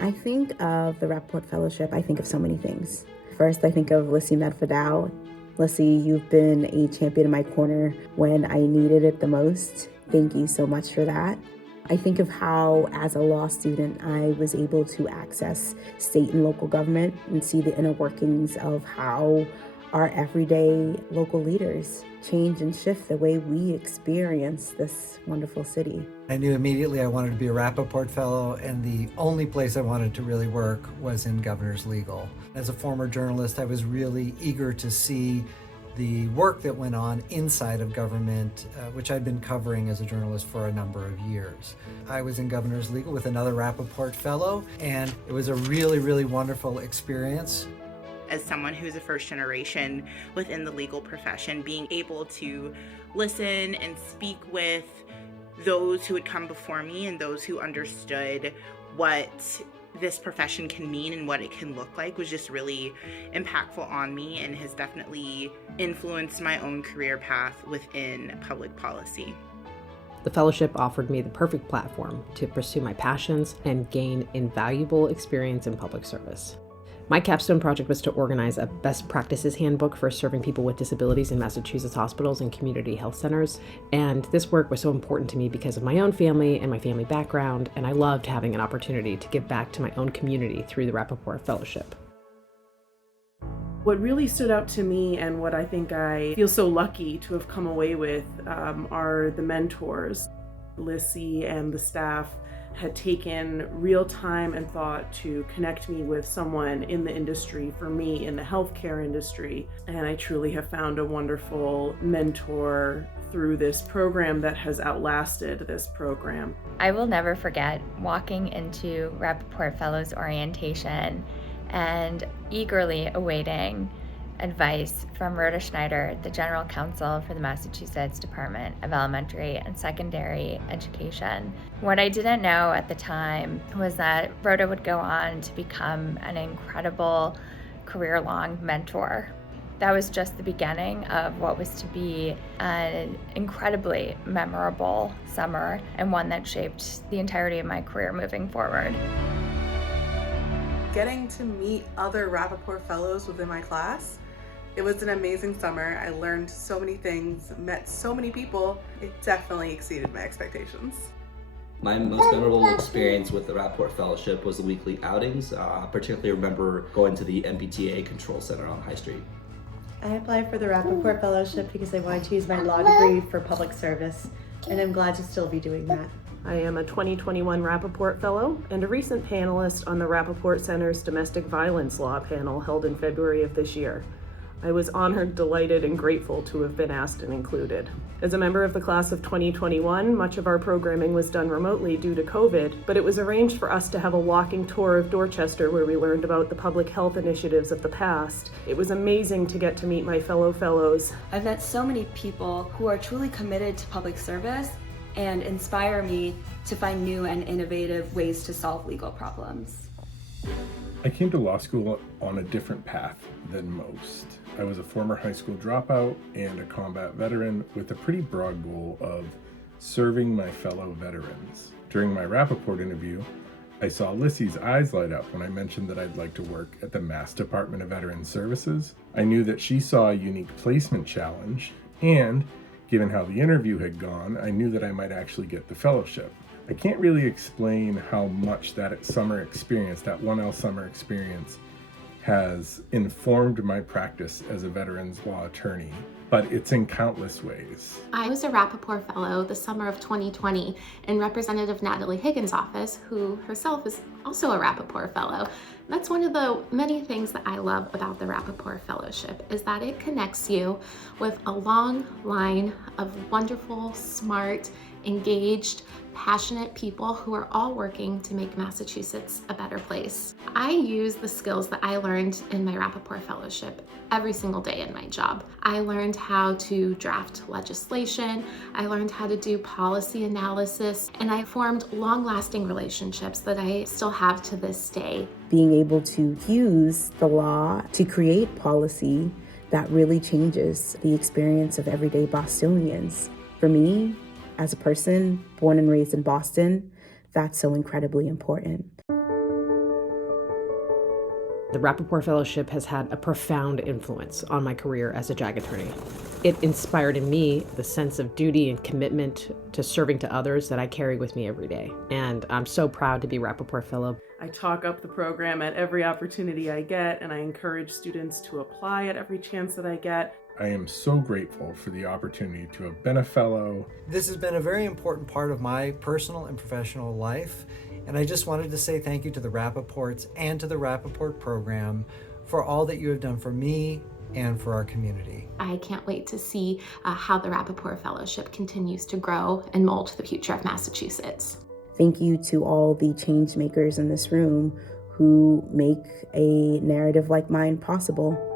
I think of the Rappaport Fellowship, I think of so many things. First, I think of Lissy Medvedow. Lissy, you've been a champion in my corner when I needed it the most. Thank you so much for that. I think of how, as a law student, I was able to access state and local government and see the inner workings of how our everyday local leaders change and shift the way we experience this wonderful city. I knew immediately I wanted to be a Rappaport Fellow, and the only place I wanted to really work was in Governor's Legal. As a former journalist, I was really eager to see the work that went on inside of government, which I'd been covering as a journalist for a number of years. I was in Governor's Legal with another Rappaport Fellow, and it was a really, really wonderful experience. As someone who's a first generation within the legal profession, being able to listen and speak with those who had come before me and those who understood what this profession can mean and what it can look like was just really impactful on me, and has definitely influenced my own career path within public policy. The fellowship offered me the perfect platform to pursue my passions and gain invaluable experience in public service. My capstone project was to organize a best practices handbook for serving people with disabilities in Massachusetts hospitals and community health centers. And this work was so important to me because of my own family and my family background, and I loved having an opportunity to give back to my own community through the Rappaport Fellowship. What really stood out to me, and what I think I feel so lucky to have come away with, are the mentors. Lissy and the staff had taken real time and thought to connect me with someone in the industry, for me in the healthcare industry. And I truly have found a wonderful mentor through this program that has outlasted this program. I will never forget walking into Rappaport Fellows orientation and eagerly awaiting advice from Rhoda Schneider, the General Counsel for the Massachusetts Department of Elementary and Secondary Education. What I didn't know at the time was that Rhoda would go on to become an incredible career-long mentor. That was just the beginning of what was to be an incredibly memorable summer, and one that shaped the entirety of my career moving forward. Getting to meet other Rappaport Fellows within my class, it was an amazing summer. I learned so many things, met so many people. It definitely exceeded my expectations. My most memorable experience with the Rappaport Fellowship was the weekly outings. I particularly remember going to the MBTA Control Center on High Street. I applied for the Rappaport Fellowship because I wanted to use my law degree for public service, and I'm glad to still be doing that. I am a 2021 Rappaport Fellow and a recent panelist on the Rappaport Center's Domestic Violence Law panel held in February of this year. I was honored, delighted, and grateful to have been asked and included. As a member of the class of 2021, much of our programming was done remotely due to COVID, but it was arranged for us to have a walking tour of Dorchester where we learned about the public health initiatives of the past. It was amazing to get to meet my fellow fellows. I've met so many people who are truly committed to public service and inspire me to find new and innovative ways to solve legal problems. I came to law school on a different path than most. I was a former high school dropout and a combat veteran with a pretty broad goal of serving my fellow veterans. During my Rappaport interview, I saw Lissy's eyes light up when I mentioned that I'd like to work at the Mass Department of Veterans Services. I knew that she saw a unique placement challenge, and given how the interview had gone, I knew that I might actually get the fellowship. I can't really explain how much that summer experience, that 1L summer experience, has informed my practice as a veterans law attorney, but it's in countless ways. I was a Rappaport Fellow the summer of 2020 in Representative Natalie Higgins' office, who herself is also a Rappaport Fellow. That's one of the many things that I love about the Rappaport Fellowship, is that it connects you with a long line of wonderful, smart, engaged, passionate people who are all working to make Massachusetts a better place. I use the skills that I learned in my Rappaport Fellowship every single day in my job. I learned how to draft legislation, I learned how to do policy analysis, and I formed long-lasting relationships that I still have to this day. Being able to use the law to create policy that really changes the experience of everyday Bostonians. For me, as a person born and raised in Boston, that's so incredibly important. The Rappaport Fellowship has had a profound influence on my career as a JAG attorney. It inspired in me the sense of duty and commitment to serving to others that I carry with me every day. And I'm so proud to be Rappaport Fellow. I talk up the program at every opportunity I get, and I encourage students to apply at every chance that I get. I am so grateful for the opportunity to have been a fellow. This has been a very important part of my personal and professional life, and I just wanted to say thank you to the Rappaports and to the Rappaport program for all that you have done for me and for our community. I can't wait to see how the Rappaport Fellowship continues to grow and mold the future of Massachusetts. Thank you to all the change makers in this room who make a narrative like mine possible.